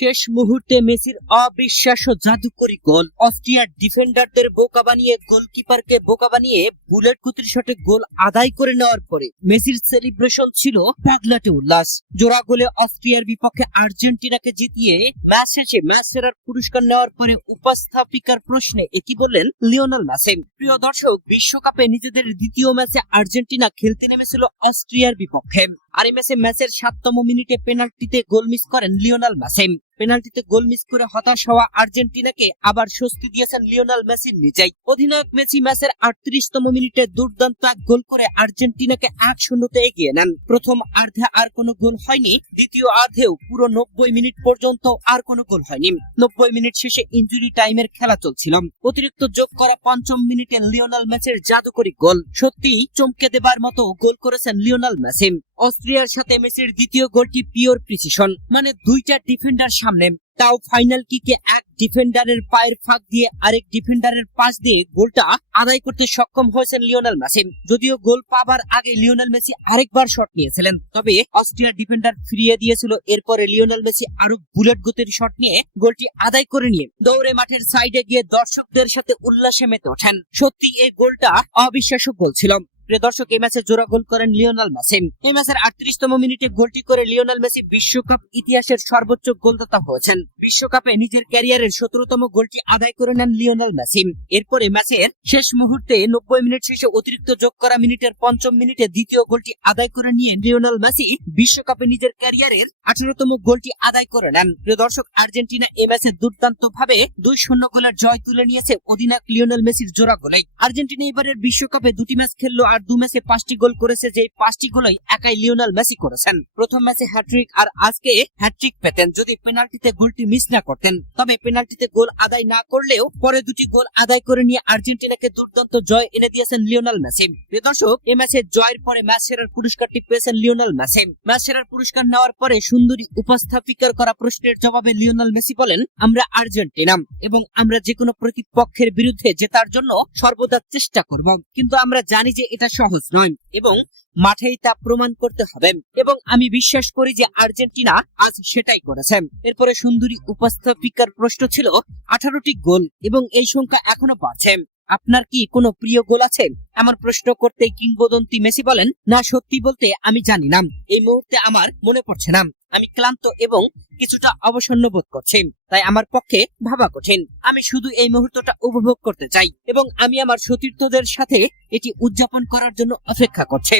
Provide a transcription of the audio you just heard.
শেষ মুহূর্তে মেসির অবিশ্বাস্য জাদুকরী গোল। অস্ট্রিয়ার ডিফেন্ডারদের বোকা বানিয়ে গোলকিপারকে বোকা বানিয়ে বুলেট গতির শটে গোল আদায় করে নেওয়ার পরে মেসির সেলিব্রেশন ছিল পাগলাটে উল্লাস। জোড়া গোলে অস্ট্রিয়ার বিপক্ষে আর্জেন্টিনাকে জিতিয়ে ম্যাচ শেষে ম্যাচ সেরার পুরস্কার নেওয়ার পরে উপস্থাপিকার প্রশ্নে একই বললেন লিওনেল মেসি। প্রিয় দর্শক, বিশ্বকাপে নিজেদের দ্বিতীয় ম্যাচে আর্জেন্টিনা খেলতে নেমেছিল অস্ট্রিয়ার বিপক্ষে। আর এই ম্যাচের ৭তম মিনিটে পেনাল্টিতে গোল মিস করেন লিওনেল মেসি। পেনাল্টিতে গোল মিস করে হতাশ হওয়া আর্জেন্টিনাকে আবার স্বস্তি দিয়েছেন লিওনেল মেসি নিজেই। অধিনায়ক মেসি ম্যাচের ৩৮তম মিনিটে দুর্দান্ত এক গোল করে আর্জেন্টিনাকে ১-০ এগিয়ে নেন। প্রথম অর্ধে আর কোনো গোল হয়নি, দ্বিতীয় অর্ধেও পুরো ৯০ মিনিট পর্যন্ত আর কোনো গোল হয়নি। ৯০ মিনিট শেষে ইনজুরি টাইমের খেলা চলছিল। অতিরিক্ত যোগ করা ৫ম মিনিটে লিওনেল মেসির জাদুকরী গোল। সত্যি চমকে দেবার মতো গোল করেছেন লিওনেল মেসি। অস্ট্রিয়ার সাথে মেসির দ্বিতীয় গোলটি পিওর প্রিসিশন, মানে দুইটা ডিফেন্ডার সামনে, তাও ফাইনাল কিকে এক ডিফেন্ডারের পায়ের ফাঁক দিয়ে আরেক ডিফেন্ডারের পাশ দিয়ে গোলটা আদায় করতে সক্ষম হয়েছেন লিওনেল মেসি। যদিও গোল পাবার আগে লিওনেল মেসি আরেকবার শট নিয়েছিলেন, তবে অস্ট্রিয়ার ডিফেন্ডার ফিরিয়ে দিয়েছিল। এরপরে লিওনেল মেসি আরো বুলেট গতির শট নিয়ে গোলটি আদায় করে নিয়ে দৌড়ে মাঠের সাইডে গিয়ে দর্শকদের সাথে উল্লাসে মেতে ওঠেন। সত্যি এই গোলটা অবিশ্বাস্য গোল ছিল। প্রিয় দর্শক, এই ম্যাচে জোড়া গোল করেন লিওনেল মেসি। এই ম্যাচের ৩৮তম মিনিটে গোলটি করে লিওনেল মেসি বিশ্বকাপ ইতিহাসের সর্বোচ্চ গোলদাতা হয়েছেন। বিশ্বকাপে নিজের ক্যারিয়ারের ১৭তম গোলটি আদায় করে নেন লিওনেল মেসি। এরপরে ম্যাচের শেষ মুহূর্তে ৯০ মিনিট শেষে অতিরিক্ত যোগ করা মিনিটের ৫ম মিনিটে দ্বিতীয় গোলটি আদায় করে নিয়ে লিওনেল মেসি বিশ্বকাপে নিজের ক্যারিয়ারের ১৮তম গোলটি আদায় করে নেন। প্রিয় দর্শক, আর্জেন্টিনা এই ম্যাচে দুর্দান্ত ভাবে ২-০ গোলের জয় তুলে নিয়েছে অধিনায়ক লিওনেল মেসির জোড়া গোলে। আর্জেন্টিনা এবারের বিশ্বকাপে দুটি ম্যাচ খেললো আর ২ ম্যাচে ৫টি গোল করেছে, যে ৫টি গোলই একাই লিওনেল মেসি করেছেন। প্রথম ম্যাচে হ্যাট্রিক আর আজকে হ্যাট্রিক পেতেন যদি পেনাল্টিতে গোলটি মিস না করতেন। তবে পেনাল্টিতে গোল আদায় না করলেও পরে দুটি গোল আদায় করে নিয়ে আর্জেন্টিনাকে দুর্দান্ত জয় এনে দিয়েছেন লিওনেল মেসি। দর্শক, এই ম্যাচে জয়ের পরে ম্যাচ সেরার পুরস্কারটি পেয়েছেন লিওনেল মেসি। ম্যাচ সেরার পুরস্কার নেওয়ার পরে সুন্দরী উপস্থাপিকার করা প্রশ্নের জবাবে লিওনেল মেসি বলেন, আমরা আর্জেন্টিনা এবং আমরা যে কোনো প্রতিপক্ষের বিরুদ্ধে জেতার জন্য সর্বদা চেষ্টা করব, কিন্তু আমরা জানি যে এটা সহজ নয় এবং মাঠেই তা প্রমাণ করতে হবে এবং আমি বিশ্বাস করি যে আর্জেন্টিনা আজ সেটাই করেছে। এরপরে সুন্দরী উপস্থাপিকার প্রশ্ন ছিল 18টি গোল এবং এই সংখ্যা এখনো বাড়ছে। আপনার কি কোনো প্রিয় গোল আছে? এমন প্রশ্ন করতে কিংবদন্তি মেসি বলেন, না, সত্যি বলতে আমি জানি না, এই মুহূর্তে আমার মনে পড়ছে না। আমি ক্লান্ত এবং কিছুটা অবসন্ন বোধ করছি, তাই আমার পক্ষে ভাবা কঠিন। আমি শুধু এই মুহূর্তটা উপভোগ করতে চাই এবং আমি আমার সতীর্থদের সাথে এটি উদযাপন করার জন্য অপেক্ষা করছি।